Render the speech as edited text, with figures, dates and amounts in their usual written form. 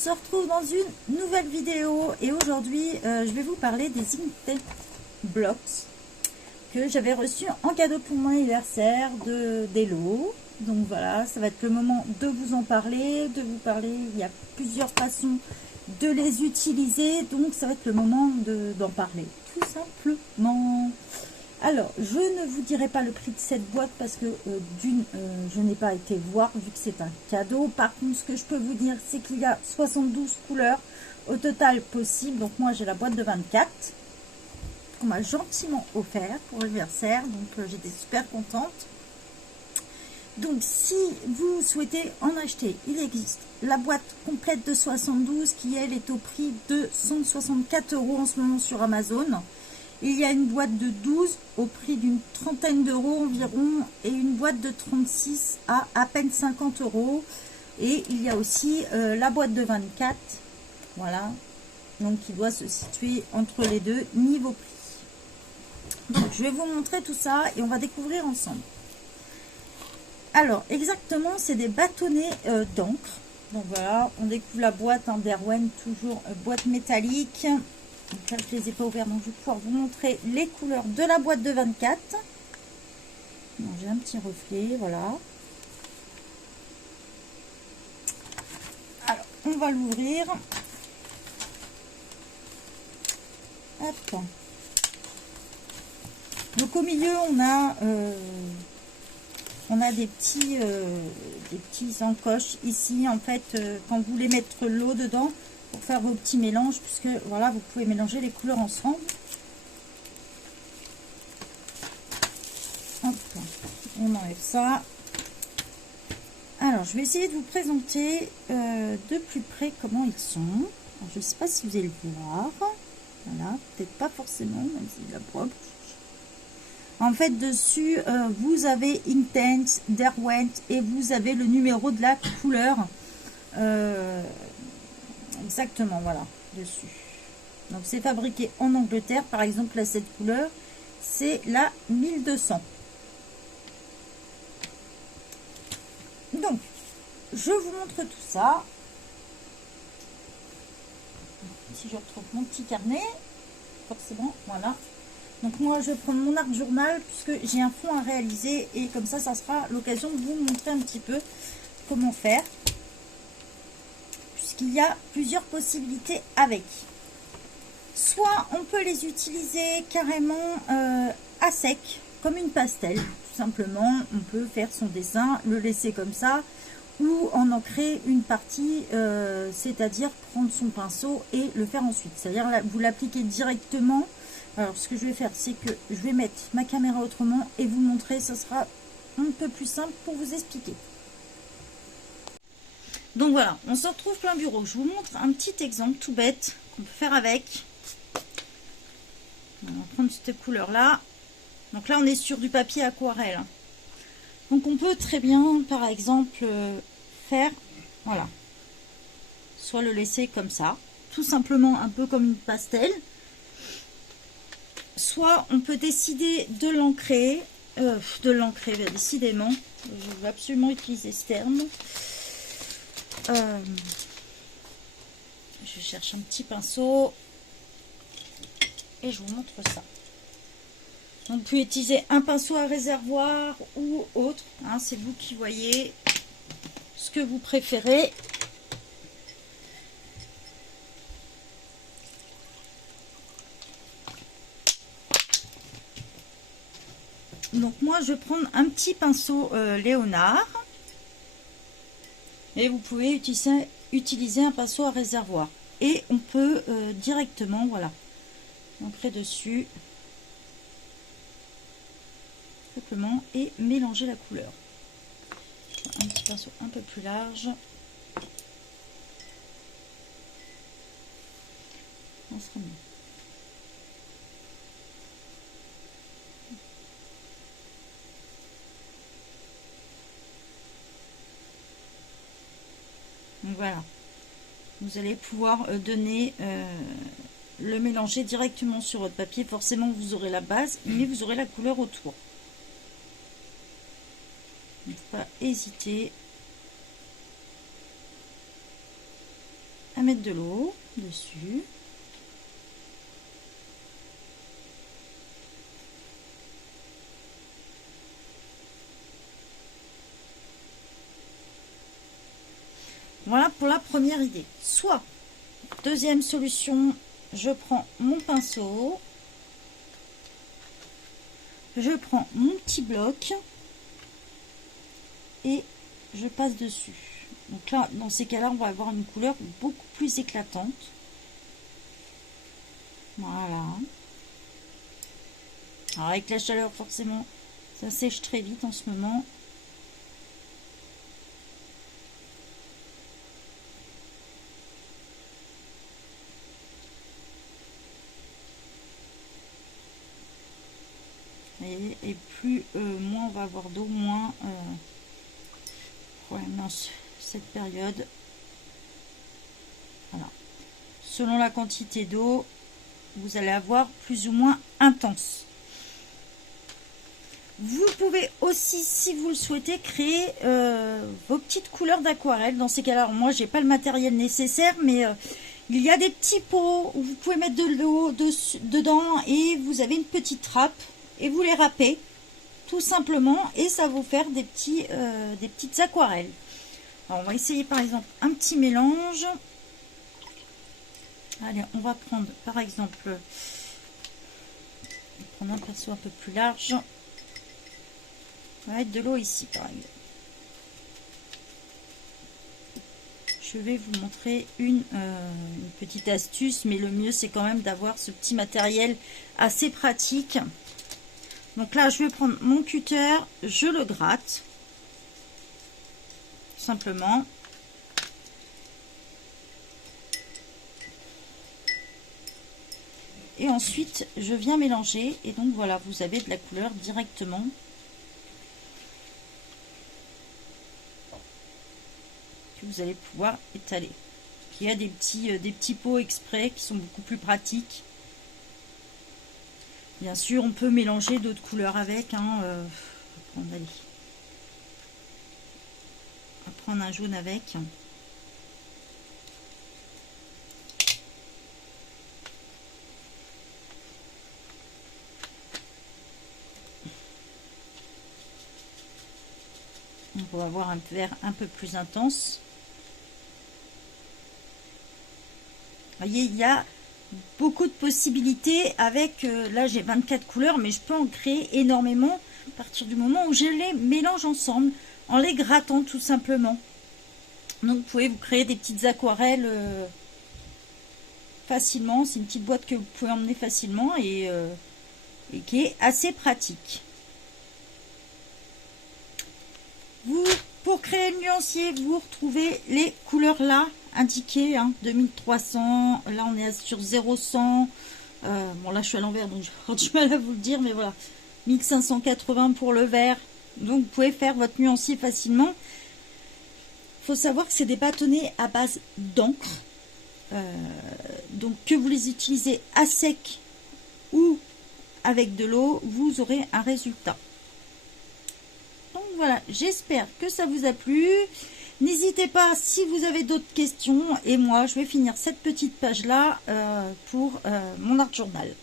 se retrouve dans une nouvelle vidéo et aujourd'hui je vais vous parler des Inkten Blocks que j'avais reçus en cadeau pour mon anniversaire d'Hello. Donc voilà, ça va être le moment de vous en parler, il y a plusieurs façons de les utiliser, donc ça va être le moment d'en parler, tout simplement. Alors, je ne vous dirai pas le prix de cette boîte parce que je n'ai pas été voir vu que c'est un cadeau. Par contre, ce que je peux vous dire, c'est qu'il y a 72 couleurs au total possible. Donc moi, j'ai la boîte de 24 qu'on m'a gentiment offert pour l'anniversaire. Donc j'étais super contente. Donc si vous souhaitez en acheter, il existe la boîte complète de 72 qui elle est au prix de 164 € en ce moment sur Amazon. Il y a une boîte de 12 au prix d'une trentaine d'euros environ et une boîte de 36 à peine 50 €. Et il y a aussi la boîte de 24, voilà, donc qui doit se situer entre les deux niveau prix. Donc je vais vous montrer tout ça et on va découvrir ensemble. Alors exactement, c'est des bâtonnets d'encre. Donc voilà, on découvre la boîte d'Erwan, toujours boîte métallique. Donc là, je ne les ai pas ouverts, donc je vais pouvoir vous montrer les couleurs de la boîte de 24. J'ai un petit reflet, voilà. Alors, on va l'ouvrir. Hop. Donc au milieu, on a des petits encoches ici. En fait, quand vous voulez mettre l'eau dedans, pour faire vos petits mélanges, puisque voilà, vous pouvez mélanger les couleurs ensemble. Hop, on enlève ça. Alors, je vais essayer de vous présenter de plus près comment ils sont. Alors, je ne sais pas si vous allez le voir. Voilà, peut-être pas forcément, même si la propre. En fait, dessus, vous avez Intense, Derwent et vous avez le numéro de la couleur. Exactement, voilà, dessus. Donc, c'est fabriqué en Angleterre. Par exemple, là, cette couleur, c'est la 1200. Donc, je vous montre tout ça. Si je retrouve mon petit carnet, forcément, voilà. Donc, moi, je vais prendre mon arc journal puisque j'ai un fond à réaliser et comme ça sera l'occasion de vous montrer un petit peu comment faire. Puisqu'il y a plusieurs possibilités avec. Soit on peut les utiliser carrément à sec, comme une pastel, tout simplement. On peut faire son dessin, le laisser comme ça, ou en créer une partie, c'est-à-dire prendre son pinceau et le faire ensuite. C'est-à-dire vous l'appliquez directement. Alors ce que je vais faire, c'est que je vais mettre ma caméra autrement et vous montrer, ce sera un peu plus simple pour vous expliquer. Donc voilà, on se retrouve plein bureau. Je vous montre un petit exemple tout bête qu'on peut faire avec. On va prendre cette couleur là. Donc là on est sur du papier aquarelle. Donc on peut très bien par exemple faire, voilà, soit le laisser comme ça, tout simplement un peu comme une pastel. Soit on peut décider de l'ancrer, décidément, je veux absolument utiliser ce terme. Je cherche un petit pinceau et je vous montre ça. Donc, vous pouvez utiliser un pinceau à réservoir ou autre, hein, c'est vous qui voyez ce que vous préférez. Donc moi je vais prendre un petit pinceau Léonard et vous pouvez utiliser un pinceau à réservoir et on peut directement, voilà, ancrer dessus simplement et mélanger la couleur. Un petit pinceau un peu plus large. Ça sera mieux. Donc voilà, vous allez pouvoir donner le mélanger directement sur votre papier. Forcément vous aurez la base, mais vous aurez la couleur autour. Ne faut pas hésiter à mettre de l'eau dessus. Voilà pour la première idée. Soit, deuxième solution, je prends mon pinceau, je prends mon petit bloc et je passe dessus. Donc là, dans ces cas-là, on va avoir une couleur beaucoup plus éclatante. Voilà. Alors avec la chaleur, forcément, ça sèche très vite en ce moment. Et plus, moins on va avoir d'eau, moins ouais, dans cette période. Voilà. Selon la quantité d'eau, vous allez avoir plus ou moins intense. Vous pouvez aussi, si vous le souhaitez, créer vos petites couleurs d'aquarelle. Dans ces cas-là, moi, j'ai pas le matériel nécessaire, mais il y a des petits pots où vous pouvez mettre de l'eau dedans et vous avez une petite trappe et vous les râpez tout simplement et ça va vous faire des petites aquarelles. Alors, on va essayer par exemple un petit mélange. Allez, on va prendre par exemple, prendre un pinceau un peu plus large. On va mettre de l'eau ici par exemple. Je vais vous montrer une petite astuce, mais le mieux c'est quand même d'avoir ce petit matériel assez pratique. Donc là, je vais prendre mon cutter, je le gratte simplement. Et ensuite, je viens mélanger et donc voilà, vous avez de la couleur directement. Que vous allez pouvoir étaler. Il y a des petits pots exprès qui sont beaucoup plus pratiques. Bien sûr, on peut mélanger d'autres couleurs avec. Hein, on va prendre un jaune avec. Donc on va avoir un vert un peu plus intense. Vous voyez, il y a beaucoup de possibilités avec, là j'ai 24 couleurs, mais je peux en créer énormément à partir du moment où je les mélange ensemble, en les grattant tout simplement. Donc vous pouvez vous créer des petites aquarelles facilement. C'est une petite boîte que vous pouvez emmener facilement et qui est assez pratique. Pour créer le nuancier, vous retrouvez les couleurs là indiquées, hein, 2300, là on est sur 0100, bon là je suis à l'envers donc j'ai du mal à vous le dire, mais voilà, 1580 pour le vert, donc vous pouvez faire votre nuancier facilement. Il faut savoir que c'est des bâtonnets à base d'encre, donc que vous les utilisez à sec ou avec de l'eau, vous aurez un résultat. Donc voilà, j'espère que ça vous a plu. N'hésitez pas si vous avez d'autres questions. Et moi, je vais finir cette petite page-là pour mon art journal.